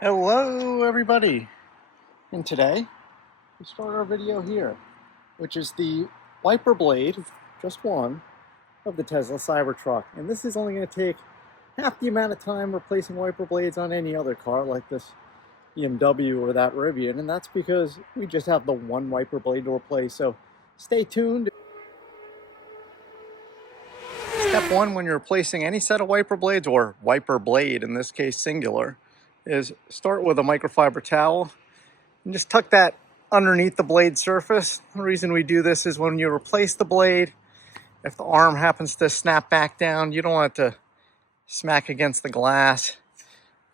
Hello everybody, and today we start our video here, which is the wiper blade, just one, of the Tesla Cybertruck. And this is only going to take half the amount of time replacing wiper blades on any other car like this BMW or that Rivian, and that's because we just have the one wiper blade to replace. So stay tuned. Step one when you're replacing any set of wiper blades, or wiper blade in this case singular, is start with a microfiber towel and just tuck that underneath the blade surface. The reason we do this is when you replace the blade, if the arm happens to snap back down, you don't want it to smack against the glass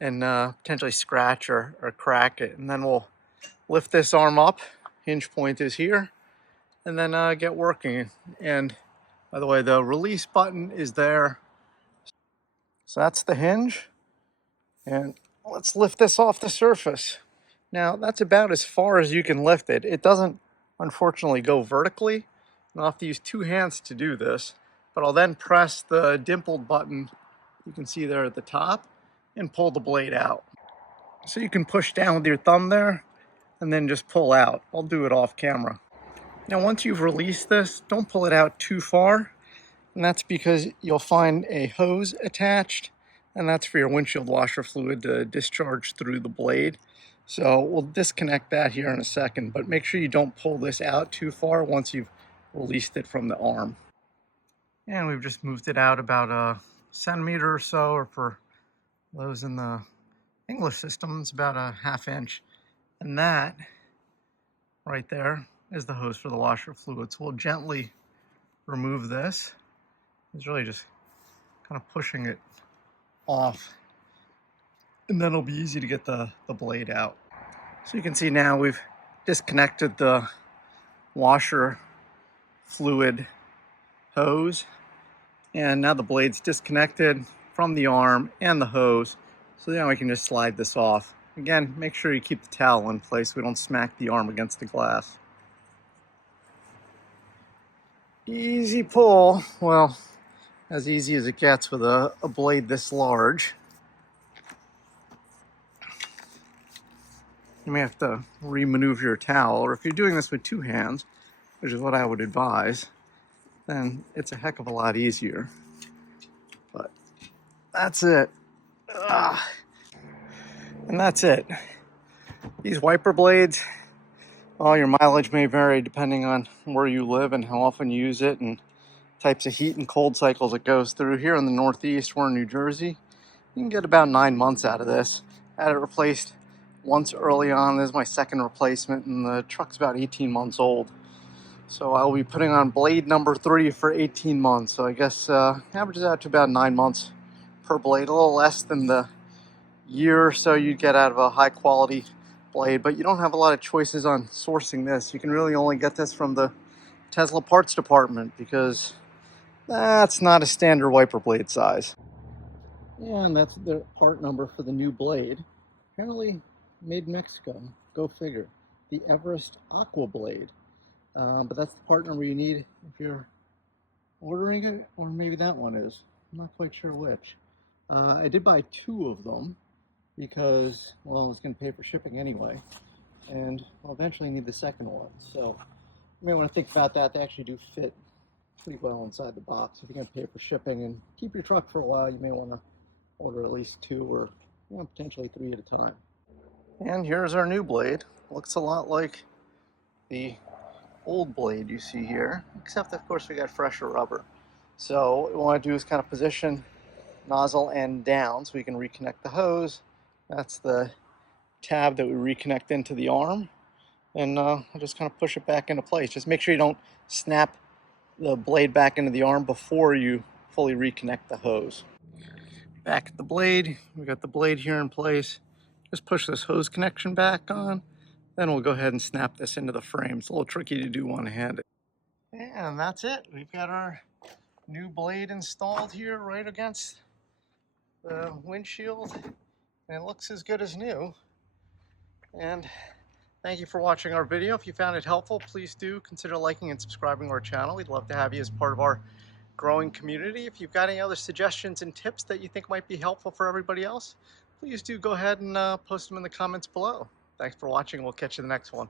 and potentially scratch or crack it. And then we'll lift this arm up, hinge point is here, and then get working. And by the way, the release button is there. So that's the hinge, and let's lift this off the surface. Now that's about as far as you can lift it. It doesn't unfortunately go vertically, and I'll have to use two hands to do this, but I'll then press the dimpled button you can see there at the top and pull the blade out. So you can push down with your thumb there and then just pull out. I'll do it off camera. Now once you've released this, don't pull it out too far, and that's because you'll find a hose attached, and that's for your windshield washer fluid to discharge through the blade. So we'll disconnect that here in a second, but make sure you don't pull this out too far once you've released it from the arm. And we've just moved it out about a centimeter or so, or for those in the English system, it's about a ½ inch. And that right there is the hose for the washer fluid. So we'll gently remove this. It's really just kind of pushing it off, and then it'll be easy to get the blade out. So you can see now we've disconnected the washer fluid hose, and now the blade's disconnected from the arm and the hose, so now we can just slide this off. Again, make sure you keep the towel in place so we don't smack the arm against the glass. Easy pull. Well, as easy as it gets with a blade this large. You may have to remaneuver your towel, or if you're doing this with two hands, which is what I would advise, then it's a heck of a lot easier. But that's it. And that's it. These wiper blades, well, your mileage may vary depending on where you live and how often you use it and types of heat and cold cycles it goes through. Here in the Northeast, we're in New Jersey, you can get about 9 months out of this. I had it replaced once early on. This is my second replacement, and the truck's about 18 months old. So I'll be putting on blade number 3 for 18 months. So I guess averages out to about 9 months per blade, a little less than the year or so you'd get out of a high quality blade, but you don't have a lot of choices on sourcing this. You can really only get this from the Tesla parts department because that's not a standard wiper blade size. And that's the part number for the new blade. Apparently made in Mexico. Go figure. The Everest Aqua Blade. But that's the part number you need if you're ordering it, or maybe that one is. I'm not quite sure which. I did buy 2 of them because, well, I was going to pay for shipping anyway, and I'll eventually need the second one. So you may want to think about that. They actually do fit pretty well inside the box. If you're going to pay for shipping and keep your truck for a while, you may want to order at least 2 or potentially 3 at a time. And here's our new blade. Looks a lot like the old blade you see here, except of course we got fresher rubber. So what we want to do is kind of position nozzle end down so we can reconnect the hose. That's the tab that we reconnect into the arm, and I'll just kind of push it back into place. Just make sure you don't snap the blade back into the arm before you fully reconnect the hose. Back at the blade, we got the blade here in place. Just push this hose connection back on, then we'll go ahead and snap this into the frame. It's a little tricky to do one-handed. And that's it. We've got our new blade installed here right against the windshield, and it looks as good as new. And thank you for watching our video. If you found it helpful, please do consider liking and subscribing to our channel. We'd love to have you as part of our growing community. If you've got any other suggestions and tips that you think might be helpful for everybody else, please do go ahead and post them in the comments below. Thanks for watching. We'll catch you in the next one.